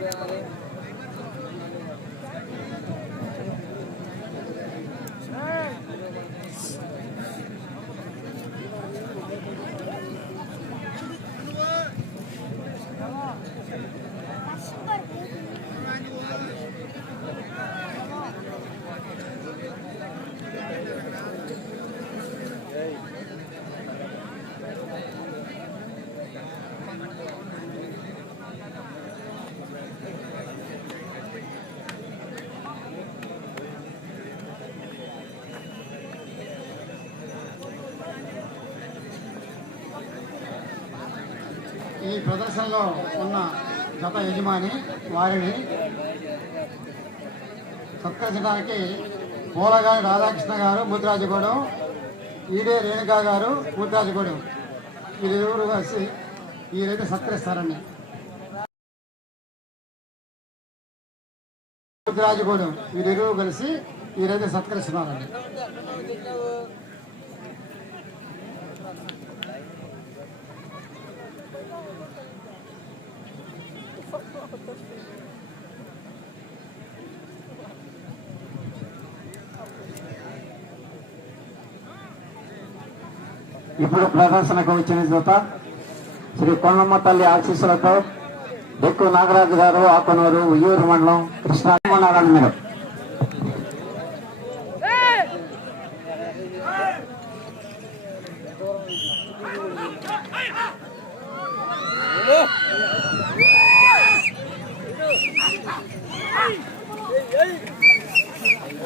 Yeah. ప్రదర్శనలో ఉన్న గత యజమాని వారిని సత్కరించడానికి పోలగారి రాధాకృష్ణ గారు ముద్రాజగూడెం ఈడే రేణుకా గారు ముద్రాజగూడెం వీరిరువురు కలిసి వీరైతే సత్కరిస్తారండి. ముద్రాజగూడెం వీరిరువురు కలిసి వీరైతే సత్కరిస్తున్నారండి. ఇప్పుడు ప్రదర్శనకు వచ్చిన జత శ్రీ కొండమ్మ తల్లి ఆశీస్సులతో డెక్కు నాగరాజు గారు ఆకునూరు ఉయ్యూరు మండలం కృష్ణారాయణ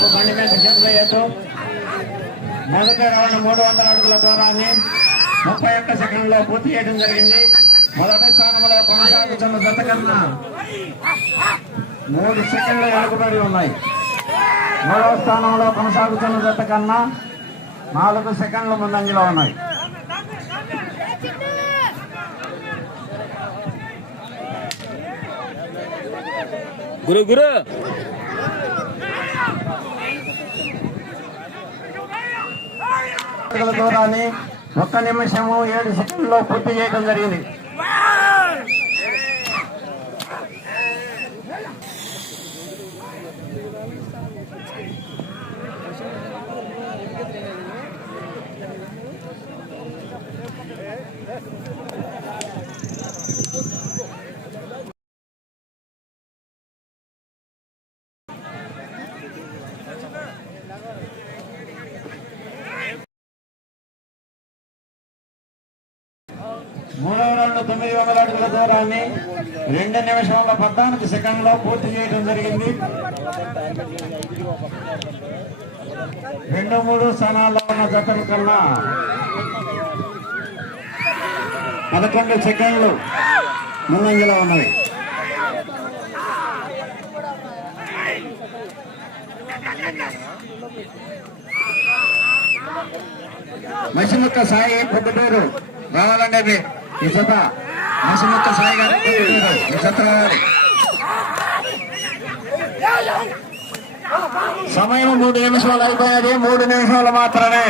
బాబు బండి మీద చేతులు మొదటి రౌండ్ మూడు వందల అడుగుల దూరాన్ని ముప్పై ఒక్క సెకండ్లో పూర్తి చేయడం జరిగింది. మొదటి స్థానంలో కొనసాగుతున్న జత కన్నా మూడు సెకండ్లు వెనుకబడి ఉన్నాయి. మూడవ స్థానంలో కొనసాగుతున్న జత కన్నా నాలుగు సెకండ్ల ముందంజలో ఉన్నాయి. గురు గురు. అడుగుల దూరాన్ని ఒక్క నిమిషము ఏడు సెకండ్లో పూర్తి చేయడం జరిగింది. మూడవ రౌండ్ తొమ్మిది వందల అడుగుల దూరాన్ని రెండు నిమిషంలో పద్నాలుగు సెకండ్లో పూర్తి చేయడం జరిగింది. రెండు మూడు స్థానాల్లో ఉన్న జతల కన్నా పదకొండు సెకండ్లు ముందంజలో ఉన్నాయి. మసిముక్క సాయి పొద్దుటూరు రావాలండి అవి ఈ జత మసిముక్క సాయి గారు పొద్దుటూరు ఈ జత రావాలి సమయం మూడు నిమిషాలు అయిపోయినది మూడు నిమిషాలు మాత్రమే.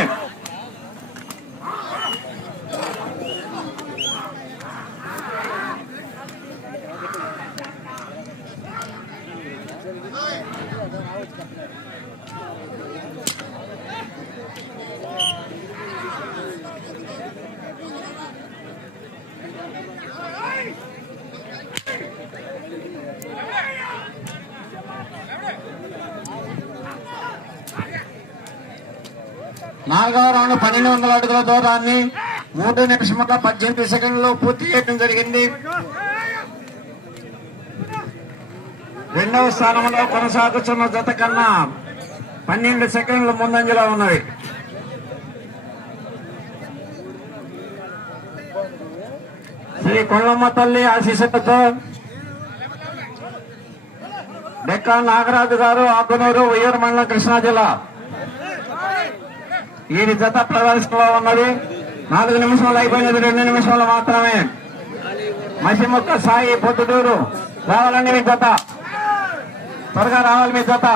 నాలుగవ రౌండ్ పన్నెండు వందల అడుగుల దూరాన్ని మూడు నిమిషముల పద్దెనిమిది సెకండ్లో పూర్తి చేయడం జరిగింది. రెండవ స్థానంలో కొనసాగుతున్న జత కన్నా పన్నెండు సెకండ్లు ముందంజలో ఉన్నది. శ్రీ కొండమ్మ తల్లి ఆశీస్సులతో డెక్కా నాగరాజు గారు ఆకునూరు ఉయ్యూరు మండలం కృష్ణా జిల్లా. ఈ జత ప్రదర్శనలో ఉన్నది. నాలుగు నిమిషాలు అయిపోయినది రెండు నిమిషాలు మాత్రమే. మసిముక్క సాయి పొద్దుటూరు. రావాలండి మీ జత. త్వరగా రావాలి మీ జత.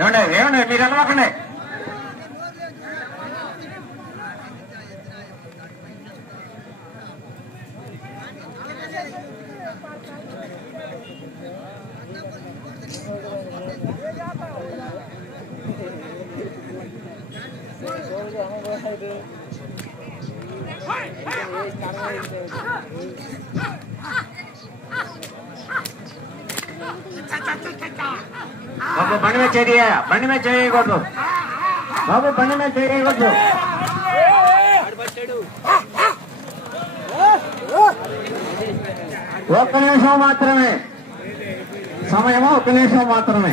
ఏమండి ఏమండి మీరు వెళ్ళవకండి బాబు బండి మీద చేయ బండి మీద చేయకూడదు బాబు బండి మీద చేయకూడదు ఒక్క నిమిషం మాత్రమే. సమయమా? ఒక్క నిమిషం మాత్రమే.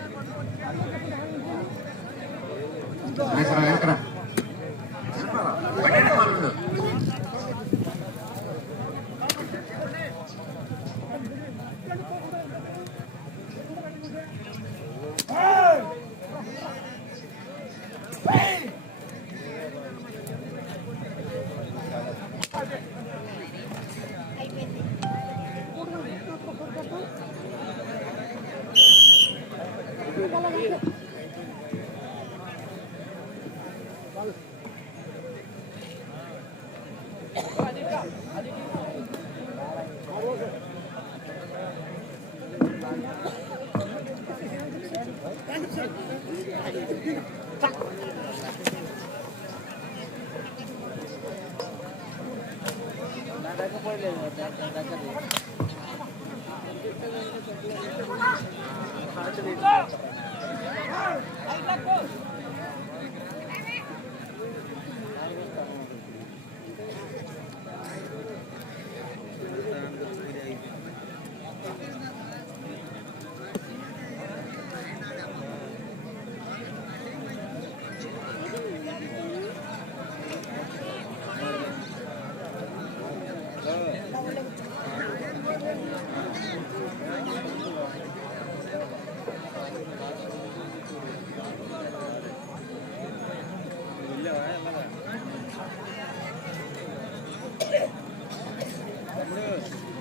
Let's go.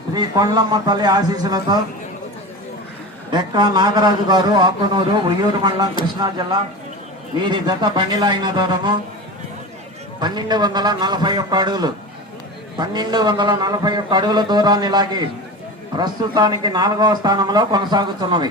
శ్రీ కొండలమ్మ తల్లి ఆశీస్సులతో డెక్క నాగరాజు గారు ఆకునూరు ఉయ్యూరు మండలం కృష్ణా జిల్లా వీరి జత బండిలాగిన దూరము పన్నెండు వందల నలభై ఒక్క అడుగులు. పన్నెండు వందల నలభై ఒక్క అడుగుల దూరాన్ని లాగి ప్రస్తుతానికి నాలుగవ స్థానంలో కొనసాగుతున్నవి.